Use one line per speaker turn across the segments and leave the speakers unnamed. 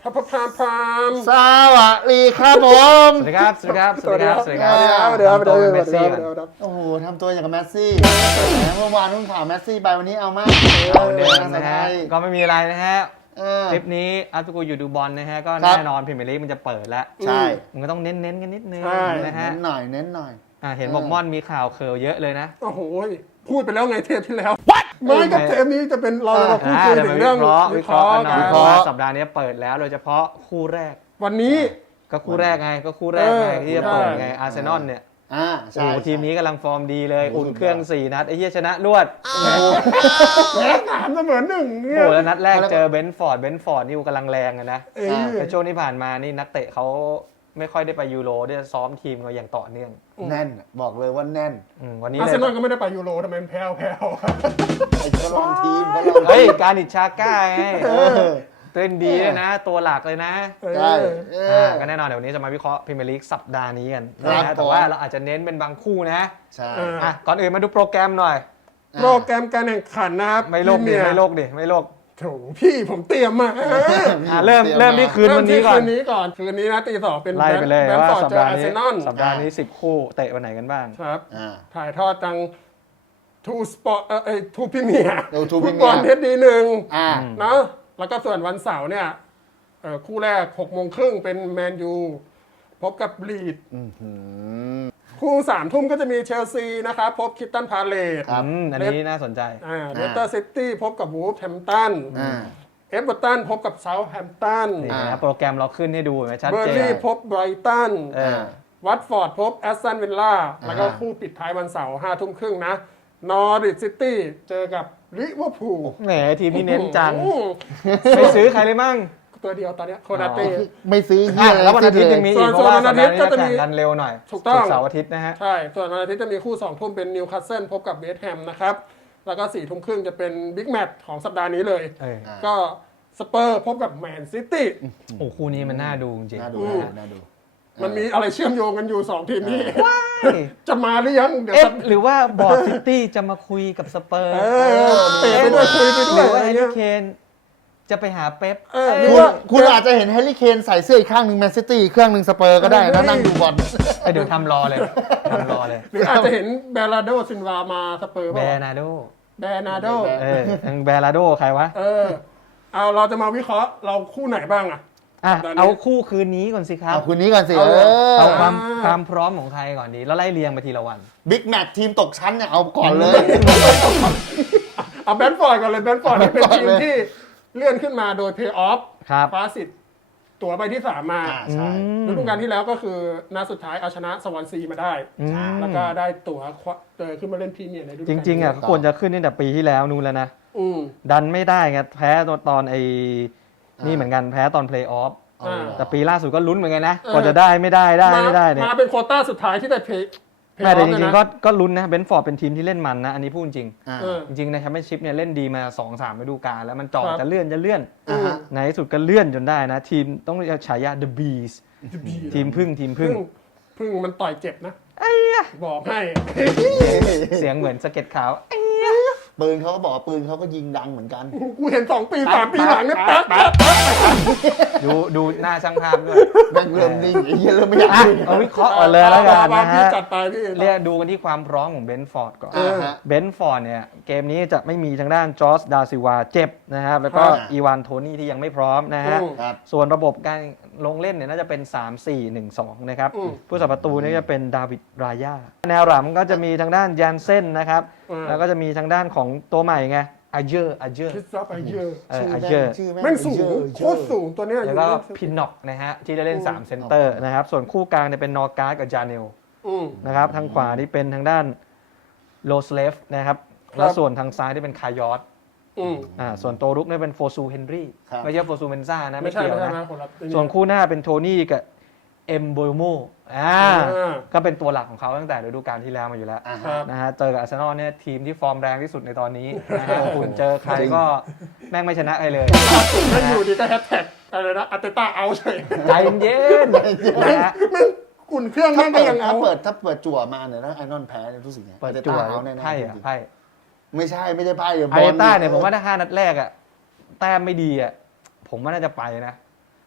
ม
สวัสดีครับผม
สวัสดีครับ สวัสดีครับ สวัสดีครับ สวัสดีครับ
เดี๋ยว
เมสซี่ก่อน
โอ้โหทำตัวอย่างกับแมสซี่เมื่อวานนุ่งข่าวแมสซี่ไปวันนี้เอามาก
เอาเดิมนะฮะ ก็ไม่มีอะไรนะฮะ คลิปนี้อัพทูกูอยู่ดูบอลนะฮะ ก็แน่นอนพรีเมียร์ลีกมันจะเปิดแล้ว
ใช่
มันก็ต้องเน้นกันนิดนึงนะฮะ
เน้นหน่อย
เห็นบอกม่อนมีข่าวเคิร์ลเยอะเลยนะ
โอ้โหพูดไปแล้วไงเทปที่แล้วไม่กับเทปนี้จะเป็นเราจะพูดคุยถึงเรื่อง
วิเคราะห์กันหน่อย
กัน
ว่าสัปดาห์นี้เปิดแล้วโดยเฉพาะคู่แรก
วันนี้
ก็คู่แรกไง ก็คู่แรกไงที่จะเปิดไง อาร์เซนอลเนี่ย
ใช่
โอ้ทีมนี้กำลังฟอร์มดีเลย อุ่นเครื่อง 4 นัดไอ้เหี้ยชนะรวด
แล้ว3เสมอ1เนี่ย
โอ้แล้วนัดแรกเจอเบนฟอร์ดนี่กำลังแรงอะนะแต่ช่วงที่ผ่านมานี่นักเตะเขาไม่ค่อยได้ไปยูโรได้ซ้อมทีมเขาอย่างต่อเนื่อง
แน่นบอกเลยว่าแน่น
วันนี้
อาร์
เล
เซ
ย
นอลก็ไม่ได้ไปยูโรทำไมมันแพ้ว
ไอ้ก็ลองทีม
เฮ้ยการดิชาก้าไงเต้นดีเลยนะ ตัวหลักเลยนะ
ใช่
ก็แน่นอนเดี๋ยววันนี้จะมาวิเคราะห์พรีเมียร์ลีกสัปดาห์นี้กัน
ครับ
นะแต่ว่าเราอาจจะเน้นเป็นบางคู่นะ
ใช่
ก่อนอื่นมาดูโปรแกรมหน่อย
โปรแกรมการแข่งขันนะครับ
ไม่โลกดิไม่โลก
โถพี่ผมเตรียมมา
เริ่มที่คืนวันนี้ก่อน
คืนนี้นะตี 2เป็น
ไล่ไปเลย
แบน
ว่า
ฟอร์ด
สัป
เจอ
ดาห์
อาร์
นี้
เซนอล
สัปดาห์นี้10 คู่เตะวันไหนกันบ้าง
ครับ
อ่า
ถ่ายทอดทางทูสปอร์ตทูพิเมีย
True
ฟุต
Premier
บอลเทสดีหนึ่ง
อ่า
นะแล้วก็ส่วนวันเสาร์เนี่ยคู่แรก6:30เป็นแมนยูพบกับลีดคู่3 ทุ่มก็จะมีเชลซีนะครับพบคิตตันพาเลต
ครับ
อันนี้น่าสนใจ
เลสเตอร์ซิตี้พบกับวูฟแฮมป์ตันเอเวอร์ตันพบกับเซาท์แฮมป์ตัน
นี่นะโปรแกรมเราขึ้นให้ดูนะชัด
เบอ
เจ
ร์
น
ลี่พบไบรตัน วัตฟอร์ดพบแอสตันวิลล่าแล้วก็
อ่า
คู่ปิดท้ายวันเสาร์5:30นะนอริทซิตี้เจอกับลิเวอร์พูล
แหมทีมนี้เน้นจัง
โอ้โห
ไม่ซื้อใครเลยมั่ง
ตัวเดียวตอนเนี้ยโคนาเต้
ไม่ซื้อเฮีย
แล้ววันอาทิตย์ยังมีอีกเพราะว่า
ส่วน
สั
วั
ป
นอาทิ
ดา
ต
ห์
ย์
นี้
ก็จะมี
จะแข่งกันเร็วหน่อย
ถูกต้อง
ศุร์เสาร์อาทิตย์นะฮะ
ใช่ส่วนวันอาทิตย์จะมีคู่2 ทุ่มเป็นนิวคาสเซิลพบกับเวสต์แฮมนะครับแล้วก็4:30จะเป็นบิ๊กแมตช์ของสัปดาห์นี้เลย ก็สเปอร์พบกับแมนซิตี้
โอ้คู่นี้มันน่าดูจริง
น่าดูน่าดู
มันมีอะไรเชื่อมโยงกันอยู่2 ทีมนี้ จะมาหรือยังเดี๋ยว
เอ๊ะหรือว่าบอร์ดซิตี้จะมาคุยกับสเปอร์
เตะไปด้วยคุยไป
ห
ด้ว
รื
ย
อว่า
อะไร
แฮร์
เงี้
รี่
ย
เคนจะไปหาเป๊ป
หรือ
คุณ
ว่า
คุณอาจจะเห็นแฮร์รี่เคนใส่เสื้ออีกข้างหนึ่งแมนซิตี้อีกเครื่องหนึ่งสเปอร์ก็ได้นะนั่งดูบอล
เดี๋ยวทำรอเลยทำรอเลย
หรืออาจจะเห็นแบราโดซินวามาสเปอร์
แบ
ป่ะ
นาโด
แบนาโด
ทางแบราโดใครวะ
เอาเราจะมาวิเคราะห์เราคู่ไหนบ้างอะ
เอาคู่คืนนี้ก่อนสิครับ
เอาคืนนี้ก่อนสิ
เอาความพร้อมของใครก่อนดีแล้วไล่เรียงไปทีละวัน
บิ๊กแมตช์ทีมตกชั้นเนี่ยเอาก่อนเลย
เอาแบนฟอร์ดก่อนเลยแบนฟอร์ดเป็นทีมที่เลื่อนขึ้นมาโดยเพย์ออฟ
ครับ
คว้าสิทธิ์ตั๋วใบที่ 3 มา
ใช่
ฤดูกาลที่แล้วก็คือนัดสุดท้ายเอาชนะสวอนซีมาได้ แล้วก็ได้ตั๋วขึ้นมาเล่นพรีเมียร์ในฤดูกาล
จริงๆอ่ะเขาควรจะขึ้นตั้งแต่ปีที่แล้วนู่นแล้วนะ
อืม
ดันไม่ได้ไงแพ้ตอนไอ้นี่เหมือนกันแพ้ตอนเพลย์ออฟ แต่ปีล่าสุดก็ลุ้นเหมือนกันนะกว่าจะได้ไม่ได้เนี่ย
มาเป็นโควต้าสุดท้ายที่ได้เพย์
แต่จริงๆก็ลุ้นนะเบนฟอร์ดเป็นทีมที่เล่นมันนะอันนี้พูดจริง
อ่า
จริงๆในแชมเปี้ยนชิพเนี่ยเล่นดีมา 2-3 ฤดูกาลแล้วมันจ่อ
ครับ
จะเลื่อน
อ่าฮะ
ในที่สุดก็เลื่อนจนได้นะ ทีมต้องเรียกฉายา The Bees ทีมพึ่ง
พึ่งมันต่อยเจ็บนะบอกให้
เสียงเหมือนสะเก็ดขาว
ปืนเขาก็บอกว่าปืนเขาก็ยิงดังเหมือนกัน
กูเห็น2 ปี 3 ปีหลังเนี่ยแป๊บ
ดูหน้าช่างภาพด้วย
แม่งเริ่มนิ่งไอ้เหี้ยเริ่มไม่อยากดู
เอาวิเคราะห์ก่อนเลยแล้วกันนะ
พี่
ฮะ
จัดไปพี่
เรียกดูกันที่ความพร้อมของเบนฟอร์ดก่อน
อ่าฮะ
เบนฟอร์ดเนี่ยเกมนี้จะไม่มีทางด้านจอร์จดาซิวาเจ็บนะครับแล้วก็
ครับ
อีวานโทนี่ที่ยังไม่พร้อมนะฮะ
ครับ
ส่วนระบบการลงเล่นเนี่ยน่าจะเป็น 3-4-1-2 นะครับ ผู้สับประตูเนี่ยจะเป็นดาวิดรายาแนวหลังก็จะมีทางด้านยันเซ่นนะครับ แล้วก็จะมีทางด้านของตัวใหม่ไงอาเจอร์
คิดซับไอเยอร์
อาเจอร์
ชื่อ
แม่งสูงโคตรสูงตัวเนี้ย
แล้วก็พินน็อกนะฮะที่ได้เล่น3เซนเตอร์นะครับส่วนคู่กลางเนี่ยเป็นนอร์การ์ดกับจาเนลนะครับทางขวานี่เป็นทางด้านโลสเลฟนะครับแล้วส่วนทางซ้ายที่เป็นคายอสส่วนตัวรุกเนี่ยเป็นโฟซูเฮนรี่ไม่ใช่โฟซูเมนซ่านะไม่เกี่ยวนะส่วนคู่หน้าเป็นโทนี่กับเอ็มโบโมก็เป็นตัวหลักของเขาตั้งแต่ฤดูกาลที่แล้วมาอยู่แล้วนะฮะเจอกับอาร์เซนอลเนี่ยทีมที่ฟอร์มแรงที่สุดในตอนนี้นะฮะคุณเจอใครก็แม่งไม่ชนะใครเลย
ถ้าอยู่ดีก็แฮชแท็กอะไรนะอัตเตต้าเอาเฉย
ใจเย็นนะฮะ
มันอุ่นเครื่อง
ถ้า
แม่งก็ยังเอา
เปิดจั่วมาเนี่ยแล้วไอ้นอนแพ้เนี่ยรู้สึกไง
เปิดจั่ว
เอาแน่ๆ
ไพ่อะไพ่
ไม่ใช่ไพ่เดี๋ยว
อาร์เตต้าเนี่ยผมว่าถ้า5 นัดแรกอะแต้มไม่ดีอะผมว่าน่าจะไปนะ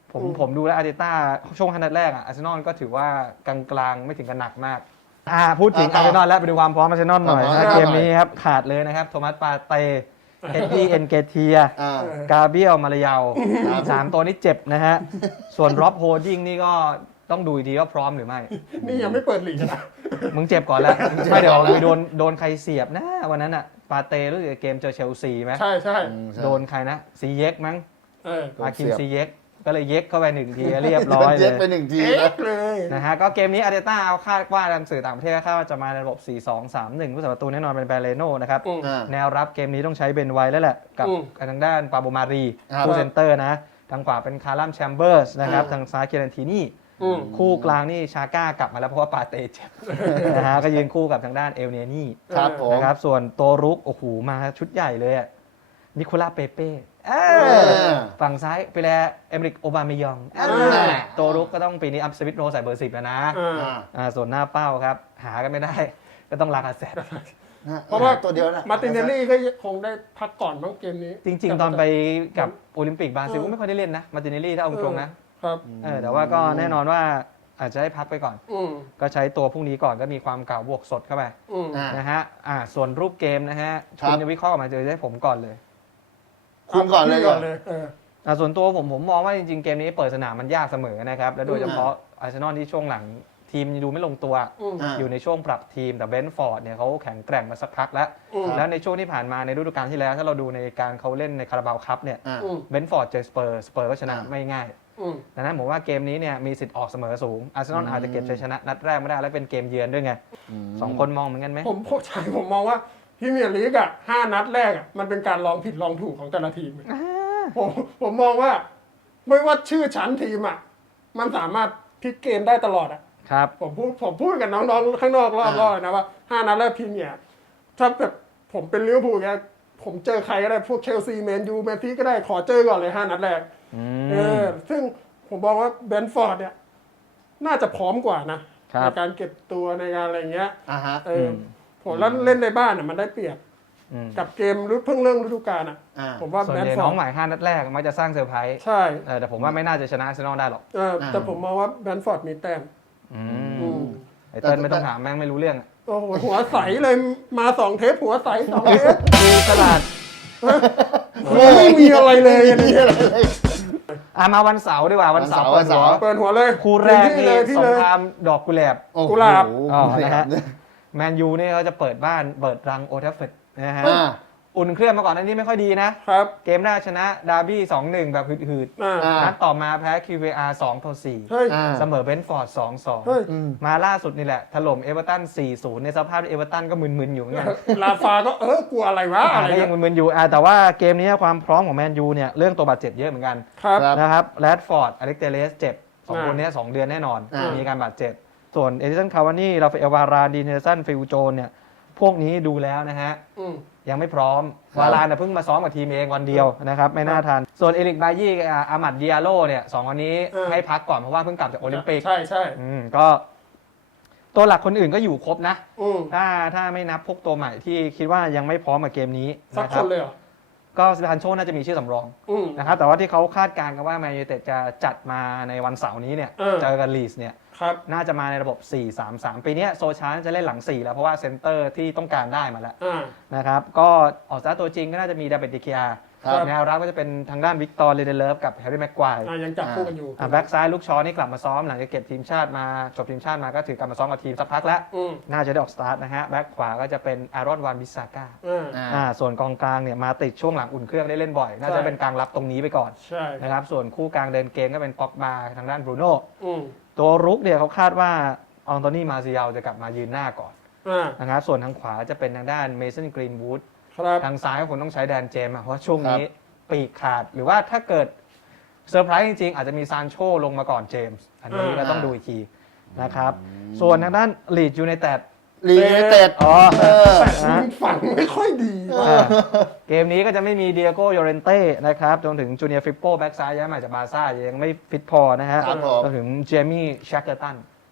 ผมดูแล้วอาร์เตต้าช่วง5 นัดแรกอาร์เซนอลก็ถือว่ากลางๆไม่ถึงกับหนักมากพูดถึงอาร์เซนอลแล้วไปดูความพร้อมอาร์เซนอลหน่อยนะเกมนี้ครับขาดเลยนะครับโทมัสปาเต้เอ็ดดี้เอ็นเกเทียกาเบรียลมาลายาว3 ตัวนี้เจ็บนะฮะส่วนร็อบโฮลดิ้งนี่ก็ต้องดูดีว่าพร้อมหรือไม่
นี่ยังไม่เปิดลีกนะ
มึงเจ็บก่อนแล้วไม่เดี๋ยวโดนใครเสียบนะวันนั้นอ่ะปาเต้รู้สึกเกมเจอเชลซีไหม
ใช่ใช่
โดนใครนะซีเย็กมั้ง
โดน
อาคิม
เสียบ
ซีเย็กก็เลยเย็กเข้าไป1 ทีเรียบร้อยเล
เจ็
ย
บไป1 ที
เอ๊ะ
นะ
เลย
นะฮะก็เกมนี้อาร์เตต้าเอาคาดว่าทางสื่อต่างประเทศก็คาดว่าจะมาในระบบ 4-2-3-1 ผู้สาประตูแน่นอนเป็นแบรโน่นะครับ แนวรับเกมนี้ต้องใช้เบนไวแล้วแหละ กับทางด้านปาโบมารีผู้เซนเตอร์นะ ทางขวาเป็นคาร์ลัมแชมเบอร์สนะครับ ทางซ้ายเคียรันทีนี่คู่กลางนี่ชาก้ากลับมาแล้วเพราะว่าปาเต้เจ็บ นะฮะก็ยืนคู่กับทางด้านเอลเนนี่
ครับผม
นะครับส่วนโตรุกโอ้โหมาชุดใหญ่เลยอะนิโคลาเปเป้ฝั่งซ้ายไปแลเอมริกโอบามายองโตรุกก็ต้องปีนี้อัพสวิตโรใส่เบอร์ 10 แล้วนะส่วนหน้าเป้าครับ หากันไม่ได้ก็ต้องลากาเซต
เพราะว่า
ตัวเดียวนะ
มาร์ตินเนลลี่ก็คงได้พักก่อนบ้างเกมนี้
จริง ๆ ตอนไปกับโอลิมปิกบราซิลก็ไม่ค่อยได้เล่นนะมาร์ตินเนลลี่ถ้าเอาตรงๆนะครับ แต่ว่าก็แน่นอนว่าอาจจะได้พักไปก่อน ก็ใช้ตัวพรุ่งนี้ก่อนก็มีความเก่าบวกสดเข้าไปนะฮะส่วนรูปเกมนะฮะคุณจะวิเคราะห์ออกมาเจอให้ผมก่อนเลย
คุณก่อนเลยก่อน
ส่วนตัวผมมองว่าจริงๆ เกมนี้เปิดสนามมันยากเสมอนะครับ และโดยเฉพาะอาร์เซนอลที่ช่วงหลังทีมดูไม่ลงตัว อยู่ในช่วงปรับทีมแต่เบนฟอร์ดเนี่ยเขาแข็งแกร่งมาสักพักแล้ว แล้วในช่วงที่ผ่านมาในฤดูกาลที่แล้ว ถ้าเราดูในการเขาเล่นในคาราบาวคัพเนี่ยเบนฟอร์ดเจอสเปอร์ก็ชนะไม่ง่ายดังนั้นผมว่าเกมนี้เนี่ยมีสิทธิ์ออกเสมอสูงอาร์เซนอลอาจจะเก็บชัยชนะนัดแรกไม่ได้และเป็นเกมเยือนด้วยไง2 คนมองเหมือนกันไหม
ผมมองว่าพรีเมียร์ลีก5 นัดแรกมันเป็นการลองผิดลองถูกของแต่ละทีมผมมองว่าไม่ว่าชื่อชั้นทีมมันสามารถพลิกเกมได้ตลอด
ครับ
ผมพูดกับน้องๆข้างนอกรอบๆนะว่า5 นัดแรกพรีเมียร์ถ้าแบบผมเป็นลิเวอร์พูลเนี่ยผมเจอใครก็ได้พวกเชลซีแมนยูแมนซีก็ได้ขอเจอก่อนเลย5 นัดแรกซึ่งผมบอกว่าเบนฟอร์ดเนี่ยน่าจะพร้อมกว่านะในการเก็บตัวในการอะไรเงี้ยผมแล้วเล่นในบ้านมันได้เปรียบกับเกมเพิ่งเริ่มฤดูกาลผมว่า
ส่วน
แบน
ใหญ่
ฟอ
น้
ร์
อง
ด
ใหม่5 นัดแรกมักจะสร้างเซอร์ไพรส์
ใช่
แต่ผมว่าไม่น่าจะชนะอาร์เซนอลได้หรอก
แต่ผมมองว่าแบนฟอร์ดมีแต้ม
ไอ้เติ้ลไม่ต้องถามแม่งไม่รู้เรื่อง
โอ้โหหัวใสเลยมา2 เทปหัวใส2 เทป
คือตลาด
ไม่มีอะไรเลยอันนี้
มาวันเสาร์ดีกว่าวันเสาร์
เปิดหัวเลย
คู่แรกนี่สงครามดอกกุหลาบ
กุหลาบ
นะฮะแมนยูนี่เขาจะเปิดบ้านเปิดรังโอทัฟเฟตนะฮะอุ่นเครื่องมาก่อนอันนี้ไม่ค่อยดีนะครับเกมแรกชนะดาร์บี้ 2-1 แบบหืดๆนัดต่อมาแพ้ QVR 2-4 เสมอเบนฟอร์ด 2-2 มาล่าสุดนี่แหละถล่มเอเวอร์ตัน 4-0 ในสภาพที่เอเวอร์ตันก็มึนๆอยู่เหมือนกัน
ลาฟาก็กลัวอะไรวะอะไร
ยังมึนๆอยู่แต่ว่าเกมนี้ความพร้อมของแมนยูเนี่ยเรื่องตัวบาดเจ็บเยอะเหมือนกันนะครับแรดฟอร์ดอเล็กเตเลสเจ็บ2 คนนี้2 เดือนแน่นอนมีการบาดเจ็บส่วนเอดิสันคาวานี่ราฟาเอลวารานดีเนลสันฟิลโจนเนี่ยพวกนี้ดูแล้วนะฮะยังไม่พร้อมวารานเพิ่งมาซ้อมกับทีมเองวันเดียวนะครับไม่น่าทันส่วนเอริกบายี่อามัดดิอาโลเนี่ย2 คนนี้ให้พักก่อนเพราะว่าเพิ่งกลับจากโอลิมปิก
ใช่
ก็ตัวหลักคนอื่นก็อยู่ครบนะถ้าไม่นับพวกตัวใหม่ที่คิดว่ายังไม่พร้อมกับเกมนี้
สักคนเลยเหรอ
ก็ซิลานโชน่าจะมีชื่อสำรองนะครับแต่ว่าที่เขาคาดการณ์กันว่าแมนยูไนเต็ดจะจัดมาในวันเสาร์นี้เนี่ยเจอกันลีสเนี่ยน่าจะมาในระบบ 4-3-3 ปีนี้โซชาจะเล่นหลัง 4 แล้วเพราะว่าเซนเตอร์ที่ต้องการได้มาแล้วนะครับก็ออกสตาร์ทตัวจริงก็น่าจะมีดาเบตดิเคียแนวรับก็จะเป็นทางด้านวิกตอร์เลเดเลฟกับแฮร์รี่แม็กควาย
ยังจับคู่กันอยู่
แบ็กซ้ายลูกชอนี่กลับมาซ้อมหลังจากเก็บทีมชาติมาจบทีมชาติมาก็ถือกลับมาซ้อมกับทีมสักพักแล้วน่าจะได้ออกสตาร์ทนะฮะแบ็กขวาก็จะเป็นอารอนวานบิซาก้าส่วนกองกลางเนี่ยมาติดช่วงหลังอุ่นเครื่องได้เล่นบ่อยน่าจะเป็นกลางรับตรงนี้ไปก่อนนะครับส่วนคู่กลางเดินเกมก็เป็นป็อกบาทางด้านบรูโน่ตัวรุกเนี่ยเขาคาดว่าอองโตนี่มาซิยาลจะกลับมายืนหน้าก่อนนะครับส่วนทางขวาจะเป็นทางด้านเมสันกรีนวูดทางซ้ายก็คงต้องใช้แดนเจมส์เพราะช่วงนี้ปีกขาดหรือว่าถ้าเกิดเซอร์ไพรส์จริงๆอาจจะมีซานโชลงมาก่อนเจมส์อันนี้เราต้องดูอีกทีนะครับส่วนทางด้านลีดยูไนเต็ด
ฝั่งไม่ค่อยดี
เกมนี้ก็จะไม่มีเดียโก้โยเรนเต้นะครับจนถึงจูเนียร์ฟิปโป้แบ็กซ้ายย้ายมาจากบาร์ซ่ายังไม่ฟิตพอนะฮะจนถึงเจมี่แชคเกอร์ตัน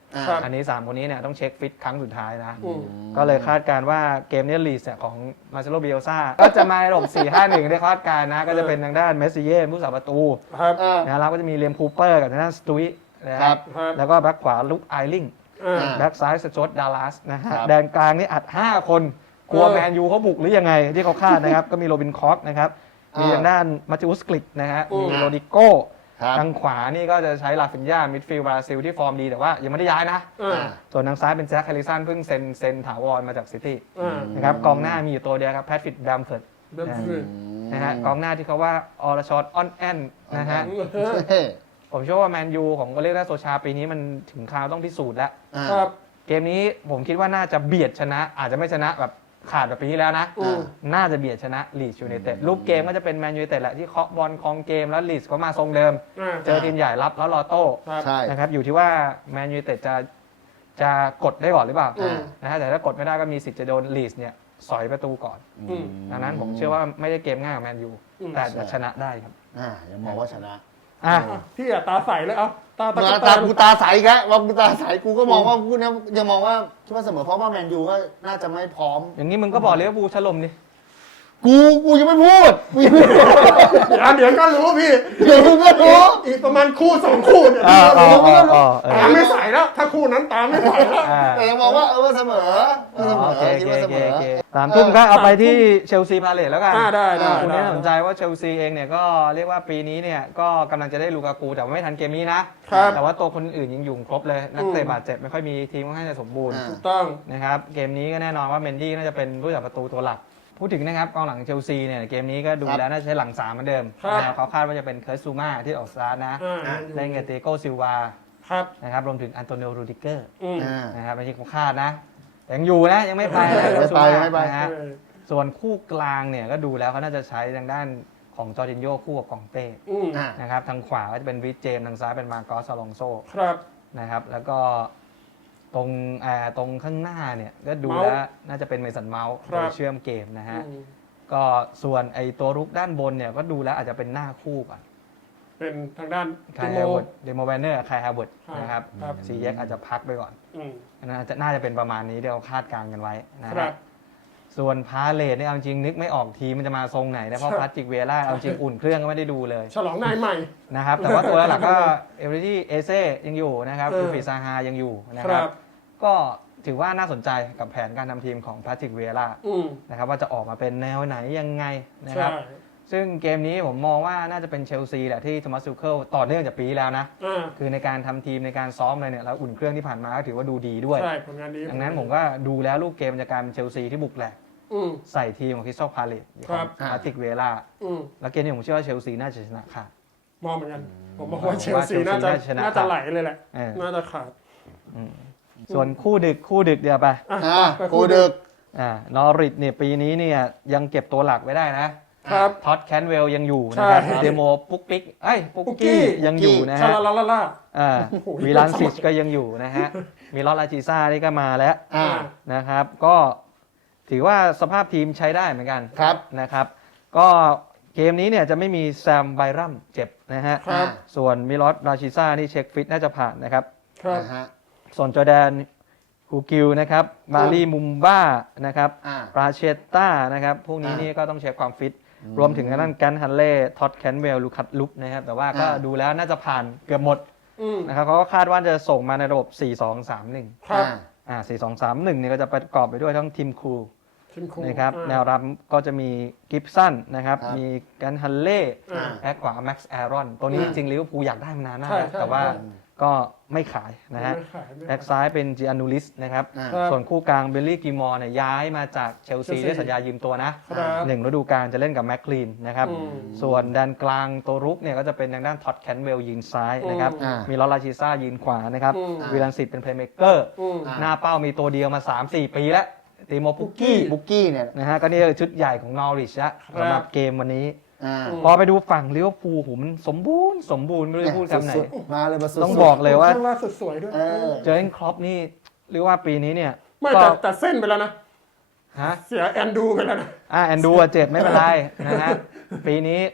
อ่า
อันนี้ 3 คนนี้เนี่ยต้องเช็คฟิตครั้งสุดท้ายนะ
อืม
ก็เลยคาดการณ์ว่าเกมนี้ลีสเนี่ยของมาร์เซโล เบิเอลซ่าก็จะมาในระบบ 4-5-1 ได้คาดการณ์นะ ก็จะเป็นทางด้านเมสซี่เย่ผู้สาประตู
ครับ
นะแล้วก็จะมีเลียมคูเปอร์กับทางด้านสตุยนะค
ครั
รับ
บ
ครับ
แล้วก็แบ็คขวาลุคไอลิง
อ่า
แบ็คซ้ายสจอตดัลลัสนะฮะ
ครับ
แดนกลางนี่อัด 5 คนกลัว
เออ
แมนยูเขาบุกหรือยังไงที่เขาคาดนะครับ ก็มีโรบินคอกนะครับมีทางด้านมาติอุสกลิกนะฮะมีโรดิโก้
ครับ
ทางขวานี่ก็จะใช้ลาฟินยามิดฟิลด์บราซิลที่ฟอร์มดีแต่ว่ายังไม่ได้ย้ายนะ
อ่า
ส่วนทางซ้ายเป็นแจ็คแฮริสันเพิ่งเซ็นถาวรมาจากซิตี้
อ่า
นะครับกองหน้ามีอยู่ตัวเดียวครับแพทริกแบมเฟิร์ด
เริ่มขึ้น
นะฮะกองหน้าที่เขาว่าออรชอตออนแอนนะฮะ
เฮ้ย
ผมเชื่อว่าแมนยูของก็เรียกได้โซชาปีนี้มันถึงคราวต้องพิสูจน์แล้ว
อ่า
ครับ
เกมนี้ผมคิดว่าน่าจะเบียดชนะ อาจจะไม่ชนะแบบขาดแบบปีที่แล้วนะ
อืม
น่าจะเบียดชนะลีดส์ยูไนเต็ดรูปเกมก็จะเป็นแมนยูไนเต็ดแหละที่เคาะบอลครองเกมแล้วลีดส์เขามาทรงเดิม
อ่า
เจอทีมใหญ่รับแล้วรอโต้
ครับ
ใช่
นะครับอยู่ที่ว่าแมนยูไนเต็ดจะกดได้ก่อนหรือเปล่า
อืม
นะฮะแต่ถ้ากดไม่ได้ก็มีสิทธิ์จะโดนลีดส์เนี่ยสอยประตูก่อน
อืม
ดังนั้นผมเชื่อว่าไม่ได้เกมง่ายกับแมนยู
อืม
แต่จะชนะได้ครับ
ยังมองว่าชนะ
อ่ะ
พี่อะตาใสเลยเอาตาตะ
เมื่
กะ
อ
แต
ตาน กูตาใสอีกแล้วว่ากูตาใสกูก็มองว่ากูเนี่ยยังมองว่าคิดว่าเสมอเพราะว่าแมนยูก็น่าจะไม่พร้อม
อย่างนี้มึงก็บอกลิเวอร์พูลถล่มดิ
กูยังไม่พูดกูยังไม่พูด
เดี๋ยวก็รู้พี่
เดี๋ยวมึงก็รู้
อีกประมาณคู่สองคู่เนี่ย
อ๋ออ๋ออ๋ออ๋อ
ตามไม่ใส่แล้ว ถ้าคู่นั้นตามไม่ใส่แล้ว
อ่า
แต่ยังมองว่าเสมอเสมอ
โอเค
คิด
โอ
ว่า
เค
เสมอ
โอเค3 ทุ่มก็เอาไปที่เชลซีพาเลทแล้วกัน
ได้ได้
คุณ
ได้
น่าสนใจว่าเชลซีเองเนี่ยก็เรียกว่าปีนี้เนี่ยก็กำลังจะได้ลูกากูแต่ว่าไม่ทันเกมนี้นะครับ แต่ว่าตัวคนอื่นยังอยู่ครบเลยนักเตะบาดเจ็บไม่ค่อยมีทีมค่อนข้างจะสมบูรณ์
ถูกต้อง
นะครับเกมนี้ก็แน่นอนว่าเมนดี้น่าจะเป็นผู้จับประตูตัวหลัก พูดถึงนะครับกองหลังเชลซีเนี่ยเกมนี้ก็ดูแล้วน่าจะใช้หลัง3เหมือนเดิม
ครับ
นะครับเขาคาดว่าจะเป็นเคิร์ตซูมาที่ออกสตาร์ทนะ
อ่า
เล่นกับเตโก้ซิลวา
ครับ
นะครับรวมถึงอันโตนิโอรูดิเกอร์
อืม
นะครับไม่ใช่เขาคาดนะแต่ยังอยู่นะยังไม่ไปนะ
ไม่ไป
Kusuma
ไม่ไป
นะฮะ
เออ
ส่วนคู่กลางเนี่ยก็ดูแล้วเขาน่าจะใช้ทางด้านของจอร์จินโญ่คู่กับกองเต้
อืม
นะครับทางขวาก็จะเป็นริชเจมส์ทางซ้ายเป็นมาโกส อลองโซ
ครับ
นะครับแล้วก็ตรงข้างหน้าเนี่ยก็ดู
เมาส์
แล้วน่าจะเป็นเมสันเมาส์
ค
โด
รับ
ยเชื่อมเกมนะฮะ
อืม
ก็ส่วนไอตัวรุกด้านบนเนี่ยก็ดูแล้วอาจจะเป็นหน้าคู่ก่อน
เป็นทางด้าน
คาย
ติ
ฮา
โม
เวิร์ดเดโมแวนเนอร์คายฮาเวิร์ด
ครับ
นะครับ
ครับ
ซีแยกอาจจะพักไปก่อน
อืม
อันนั้นน่าจะเป็นประมาณนี้ที่เราคาดการณ์กันไว้นะ
ค
ฮะ
รับ
ส่วนพาเลทเนี่ยเอาจริงนึกไม่ออกทีมมันจะมาทรงไหนนะเพราะ
ใช่
พลาสติกเวล่าเอาจริงอุ่นเครื่องก็ไม่ได้ดูเลย
ฉลองนายใหม่
นะครับแต่ว่าตัวหลักก็เอเวอร์ตี้เอเซ่ยังอยู่นะครับ
เออ
ยูฟิซาฮายังอยู่นะ
ค
ค
รั
รับ บก็ถือว่าน่าสนใจกับแผนการทำทีมของพลาสติกเวล่า
อืม
นะครับว่าจะออกมาเป็นแนวไหนยังไงนะค
ใช่
รับซึ่งเกมนี้ผมมองว่าน่าจะเป็นเชลซีแหละที่โทมัสซูเคิลต่อเนื่องจากปีที่แล้วนะ
อ่า
คือในการทำทีมในการซ้อมอะไรเนี่ยแล้วอุ่นเครื่องที่ผ่านมาก็ถือว่าดูดีด้วย
ใช่ผลงานดี
ดังนั้นผมก็ดูแล้วลูกเกมจะกลายเป็นเชลซีที่บุกแหลก
อืม
ใส่ทีมของคริสตัลพาเลตข
ครั
อง
บ
พาติกเวล่า
อืม
แล้วเกมนี้ผมเชื่อว่าเชลซีน่าจะชนะขาด
มองเหมือนกัน ผมบอกว่า
ผม
เชล
ว่า
ซี
เชลซี
น่าจะ
น่าจะชนะ
น่าจะไหลเลยแหละ
เออ
น่าจะขาด
ส่วนคู่ดึกเดียวไป
ไป
กูดึก
นอริทเนี่ยปีนี้เนี่ยยังเก็บตัวหลักไว้ได้นะครับ ท็อตแคนเวลยังอยู่นะครับ
ใช่
เดโมปุ๊กปิ๊กปุ๊กกี้ยังอยู่นะ
ชา
ฮะ
ลาลาลาลา โอ้โห
วิลันซิชก็ยังอยู่นะฮะมีลอสลาจิซ่านี่ก็มาแล้ว
อ่า
นะครับ ก็ถือว่าสภาพทีมใช้ได้เหมือนกัน
ครับ
นะครับ ก็เกมนี้เนี่ยจะไม่มีแซมไบรัมเจ็บนะฮะ
ครับ
ส่วนมิลอสราชิซ่านี่เช็คฟิตน่าจะผ่านนะครับ
ครับ
นะฮะ
ส่วนจอร์แดนฮูกิลนะครับมารีมุมบ้านะครับ
อ่า
ปราเชตต้านะครับพวกนี้นี่ก็ต้องเช็คความฟิต รวมถึงทางด้านแกนฮันเล่ท็อตแคนเวลลูคัตลุปนะครับแต่ว่าก็ดูแล้วน่าจะผ่านเกือบหมด
อืม
นะครับเขาก็คาดว่าจะส่งมาในระบบ 4-2-3-1
ครับ
4-2-3-1เนี่ยก็จะประกอบไปด้วยทั้งทีมครู
ทีมครู
นะครับ
อ่า
แนวรับก็จะมีกิฟสันนะครับ
ครับ
มีกันฮันเล่
อ่า
แอคขวาแม็กซ์แอรอนตัวนี้จริงๆลิเวอร์พูลอยากได้มานานมาก
ใช่
แล้ว
ใช่
แต่ว่า
ใช่
ก็ไม่ขายนะฮะ
ไม่ขายไม่
แบ็
ขาย
กซ้ายเป็นจิอานูลิสนะครับ
อ่า
ครับ
ส่วนคู่กลางเบลลี่กิมอร์เนี่ยย้ายมาจากเชลซี
เชลซี
ด้วยสัญญายืมตัวนะครับ หนึ่งฤดูกาลจะเล่นกับแม็กคลีนนะครับ
อืม
ส่วนด้านกลางตัวรุกเนี่ยก็จะเป็นทางด้านท็อตแคนเวลยืนซ้ายนะครับ
อ่ามี
มีลอสลาชิซ่ายืนขวานะครับ
อืม
วิลันสิตเป็นเพลย์เมกเกอร์
อืม
อ่า
หน้าเป้ามีตัวเดียวมา 3-4 ปีแล้วตีโมปุกกี้
บุกกี้เนี่ย
นะฮะก็นี่คือชุดใหญ่ของนอริชละสำหรับเกมวันนี้
อ่า
พอไปดูฝั่งลิเวอร์พูลผมนสมบูรณ์ไม่รู้จะพูดคำไหน
สุดๆมาเลยมาสุดๆ
ต้องบอกเลยว่า
ข้างล่างสุดสวยด้วย
เออ
เจอร์เกนคล็อปนี่หรือว่าปีนี้เนี่ย
ไม่
ก็
แต่เส้นไปแล้วนะ
ฮะ
เสียแอนดูไปแล้วนะ
แอนดูเจ็บไม่เป็นไรนะฮะปีนี้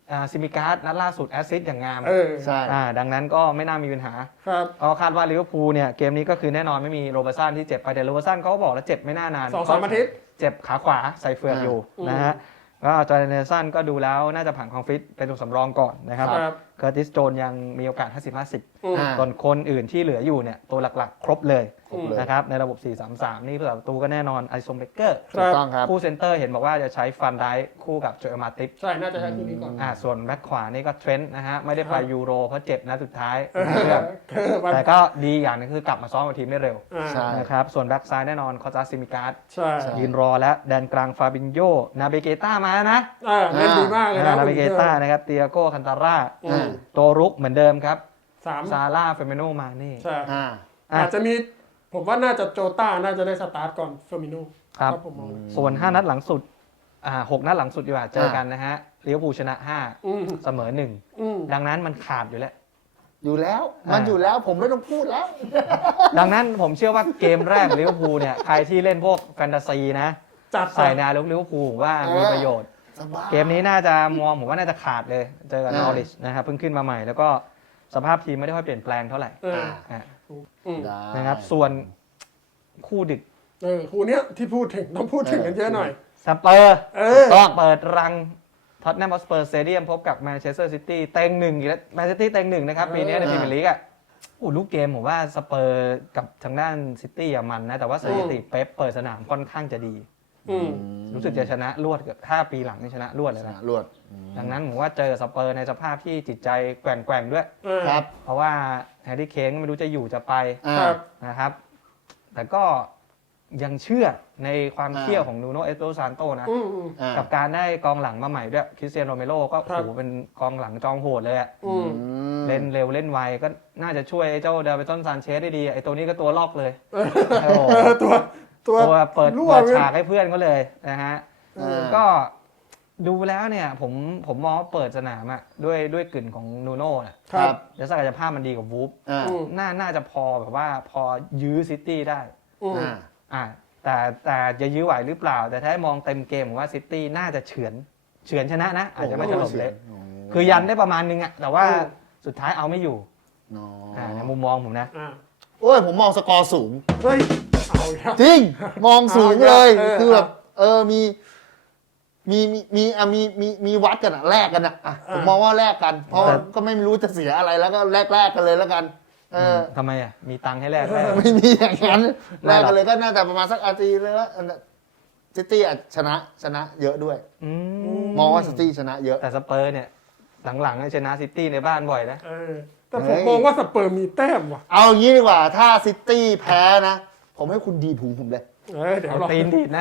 ซิมิการ์ดนัดล่าสุดแอสซิสต์อย่างงาม
ใช่
ดังนั้นก็ไม่น่ามีปัญหา
ครับ
ก็คาดว่าลิเวอร์พูลเนี่ยเกมนี้ก็คือแน่นอนไม่มีโรเบอร์สันที่เจ็บไปแต่โรเบอร์สันเขาก็บอกแล้วเจ็บไม่น่านาน
2-3 อาทิตย์
เจ็บขาขวาใส่เฟือกอยู่นะฮะก็จอร์แดน เนลสันก็ดูแล้วน่าจะผ่านความฟิตเป็นตัวสำรองก่อนนะครับ
ครับ
เคอร์ติสโจนยังมีโอกาส 50-50
อืม
ส่วนคนอื่นที่เหลืออยู่เนี่ยตัวหลักๆ ครบเลย
ครบเลย
นะครับในระบบ 4-3-3 นี่ผู้สาประตูก็แน่นอนไอซงเบเกอร์
ค
ถู
รั
ก
บ
ต้องครับ
คู่เซนเตอร์เห็นบอกว่าจะใช้ฟันไดค์คู่กับโจเอลมาติฟ
ใช่ น่าจะใช้คู่นี้ก่อน
ส่วนแบ็คขวานี่ก็เทรนต์นะฮะไม่ได้ไป
ครับ
ยูโรเพราะเจ็บนัดสุดท้าย
เออ
เรื่อง
วัน
แต่ก็ดีอย่างหนึงคือกลับมาซ้อมกับทีมได้เร็ว
ใช่
นะครับส่วนแบ็คซ้ายแน่นอนคอซัสซิมิการ์ด
ใช่
ยืนรอแล้วแดนกลางฟาบินโยนาเบเกต้ามาแล้วนะ
เล่นดีมากเลยนะ
นาเบเกต้านะครับเตียโกคันตาร่า
อืม
โตรุกเหมือนเดิมครับ
สาม
ซาร่าเฟเมโนมานี่
ใช่
อ่า
อาจจะมี ผมว่าน่าจะโจต้า น่าจะได้สตาร์ทก่อนเฟอร์มิโน่
ครับ
ผมมอง
ส่วน 5 นัดหลังสุด6 นัดหลังสุดดีกว่าเจอกันนะฮะลิเวอร์พูลชนะ
อืม
5 เสมอ
อืม
1 ดังนั้นมันขาดอยู่แล้ว
อยู่แล้วมันอยู่แล้วผมไม่ต้องพูดแล้ว
ดังนั้นผมเชื่อว่าเกมแรกลิเวอร์พูลเนี่ยใครที่เล่นพวกแฟนตาซีนะ
จัด
ใส่แนวลิเวอร์พูลผมว่ามีประโยชน์
สบาย
เกมนี้น่าจะมองผมว่าน่าจะขาดเลย เจอกับนอริชนะครับเพิ่งขึ้นมาใหม่ แล้วก็สภาพทีมไม่ได้ค่อยเปลี่ยนแปลงเท่าไหร่
เออ
อ่ะ
อืม
ได้
นะครับส่วนคู่ดึก
คู่เนี้ยที่พูดถึงต้องพูดถึงกันเยอะหน่อย
สเปอร์
เออ
ต้องเปิดรังท็อตแนมฮอตสเปอร์สเตเดียมพบกับแมนเชสเตอร์ซิตี้เต็งหนึ่งอีกแล้วแมนซิตี้เต็งหนึ่งนะครับปีนี้ในพรีเมียร์ลีกอ่ะโอ้ลูกเกมผมว่าสเปอร์กับทางด้านซิตี้อะมันนะแต่ว่าสถิติเป๊ปเปิดสนามค่อนข้างจะดี
อืม
รู้สึกจะชนะรวดเกือบ5 ปีหลังนี่ชนะรวดเลย
ช
นะ
นะรวด
ดังนั้นผมว่าเจอสเปอร์ในสภาพที่จิตใจแกว่งๆด้วย
เออ
ครับ
เพราะว่าแฮร์รี่เคนก็ไม่รู้จะอยู่จะไป
ครับ
นะครับ แต่ก็ยังเชื่อในความ
อ่า
เขี้ยวของนูโนเอสโตซานโตนะ
อืม
กับการได้กองหลังมาใหม่ด้วยคริสเตียโนโรเมโรก็
ครั
โอ้
บ
โหเป็นกองหลังจองโหดเลยอะ
อืม
เล่นเร็วเล่นไวก็น่าจะช่วยไอ้เจ้าเดลเบตันซานเชสได้ดีไอ้ตัวนี้ก็ตัวลอกเลยโอ้โห
ตัว
ตัวเปิด
รั่ว
ฉากให้เพื่อนเขาเลยนะฮะ
เออ
ก็ดูแล้วเนี่ยผมมองว่าเปิดสนามอะด้วยกลิ่นของนูโน่น่ะ
ครับ
แล้วศักยภาพมันดีกว่าวูฟ
อ่า
อืม
น่าจะพอแบบว่าพอยื้อซิตี้ได้
อืม
อ่า
แต่จะยื้อไหวหรือเปล่า แต่ถ้าให้มองเต็มเกมผมว่าซิตี้น่าจะเฉือนชนะนะ อาจจะไม่ถล่มเละคือยันได้ประมาณนึงอะแต่ว่าสุดท้ายเอาไม่อยู่
อ๋อ
ในมุมมองผมนะ
อ่า
โอ้ยผมมองสกอร์สูง
เฮ้ย เอาอีกแล้ว
จริง มองสูงเลย
เออ
คือแบบมีวัดกันอะแลกกันอะอ่ะผมมองว่าแลกกัน เพราะ
แต่
ก็ไม่รู้จะเสียอะไรแล้วก็แลกกันเลยแล้วกัน เออ
ทำไมอะมีตังค์ให้แลกได้
ไม่มีอย่างนั้น
ไม่
แลก
หรอก
กันเลยก็น่าจะประมาณสักอาทิตย์เลยว่าซิตี้อาจชนะเยอะด้วย
อืม
มองว่าซิตี้ชนะเยอะ
แต่สเปอร์เนี่ยหลังๆชนะซิตี้ในบ้านบ่อยนะ
เออ แต่ผมมองว่าสเปอร์มีแต้มว่ะ
เอางี้ดีกว่าถ้าซิตี้แพ้นะ ผมให้คุณดีผูผมเลย
เดี๋ยว
เอา
เรา
ตีนดีดนะ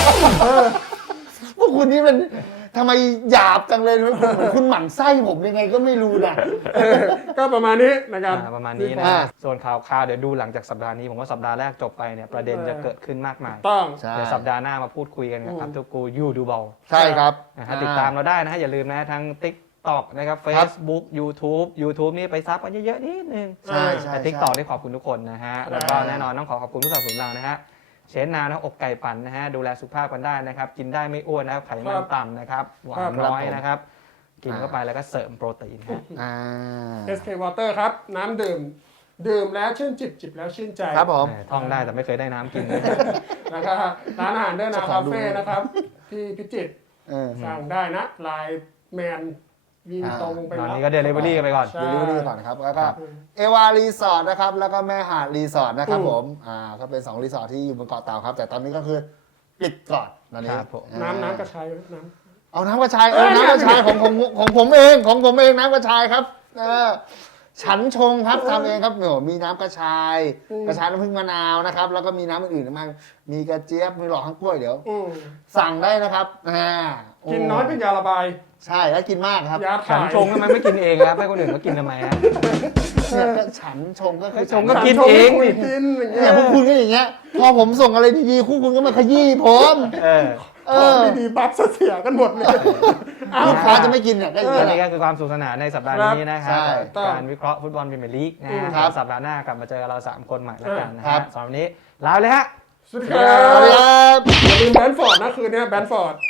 พวกคุณนี่มันทำไมหยาบจังเลยเหมือนคุณหมั่นไส้ผมยังไงก็ไม่รู้นะ
ก็ประมาณนี้นะครับ
ประมาณนี้นะ
อ่า
ส่วนข่าวเดี๋ยวดูหลังจากสัปดาห์นี้ ผมว่าสัปดาห์แรกจบไปเนี่ยประเด็นจะเกิดขึ้นมากมาย
ต้อง
ใช่
เดี๋ยวสัปดาห์หน้ามาพูดคุยกันกับ
อืม
อัพทูกูยูดูบอล
ใช่ครับ
นะฮะติดตามเราได้นะฮะอย่าลืมนะทั้ง TikTok นะครับ Facebook YouTube นี่ไปซับกันเยอะๆนิดนึง
ใช่ใช่
แต่ TikTok ได้ขอบคุณทุกคนนะฮะแล้วก็แน่นอนต้องขอบคุณผู้สนับสนุนเรานะฮะเชนนานะอกไก่ปั่นนะฮะดูแลสุขภาพกันได้นะครับ กินได้ไม่อ้วนนะครับไขมันต่ำนะครับหวานน้อยนะครับ กินเข้าไปแล้วก็เสริมโปรตีนฮะ
อ่า
SK Water ครับ น้ำดื่มแล้วชื่นจิบแล้วชื่นใจ
ครับผม
ท่องได้แต่ไม่เคยได้น้ำกิน
แล้วก็ร้านอาหารด้วยนะ
จะขอ
คา
ดู
เฟ่นะครับ ที่พิจิตร
เออ
สั่งได้นะไลน์แมนวิ่งตรงไป
ตอน
แล้ว
นี้ก็เดลิเวอรี่ไปก่อน
ใช่
รีวิวดีก่อนครับ แล้วก็
ครับ
เอวารีสอร์ทนะครับ แล้วก็แม่หาดรีสอร์ทนะครับผม ก็เป็น2รีสอร์ทที่อยู่บนเกาะเต่าครับ แต่ตอนนี้ก็คือปิดก่อนตอนนี้
ครับผม
น้ำกระชายน้
เอาน้ำกระชาย
เอ้ย
น้ำกระชายของผมเองน้ำกระชายครับฉันชงครับทำเองครับมีน้ำกระชาย กระชายน้ำผึ้งมะนาวนะครับ แล้วก็มีน้ำอื่นๆมามีกระเจี๊ยบมีหลอกข้างกล้วยเดี๋ยว สั่งได้นะครับโ
กินน้อยเป็นยาระบาย
ใช่แล้วกินมากครับ
ยา
ฉั
ถ่าน ย
ชงทำไมไม่กินเองครับให้คนอื่นเขากินทำไมฮะ
เนี่ยก็ฉันชงก็คือ
ชงก็
ฉั
กิน
ช
เอง
ให้
ดิ
คุณกินอย่างเงี้
เนี่ย ยพวกคุณก็อย่างเงี้ย พอผมส่งอะไรดีๆคู่คุณก็มาขยี้ผม
ของดีๆบัฟเสียกันหมดเลย
ลูกค้าจะไม่กินเนี่ยก็อย่าง
อั
เงี้
น
ย
นี้ก็คือความสนุกสนานในสัปดาห์นี้นะครั
ใช่
บการวิเคราะห์ฟุตบอลพรีเมียร์ลีกนะฮะ
ครับ
สัปดาห์หน้ากลับมาเจอเรา3คนใหม่แล้วกันนะ
ครั
ฮะ
บ
สำหรับวันนี้ลาไปเลยฮะ
สวัสดีครั
สวัสดี
บ
ครับ
อย่าลืมแบนฟอร์ดนะคืนนี้แบนฟอร์ด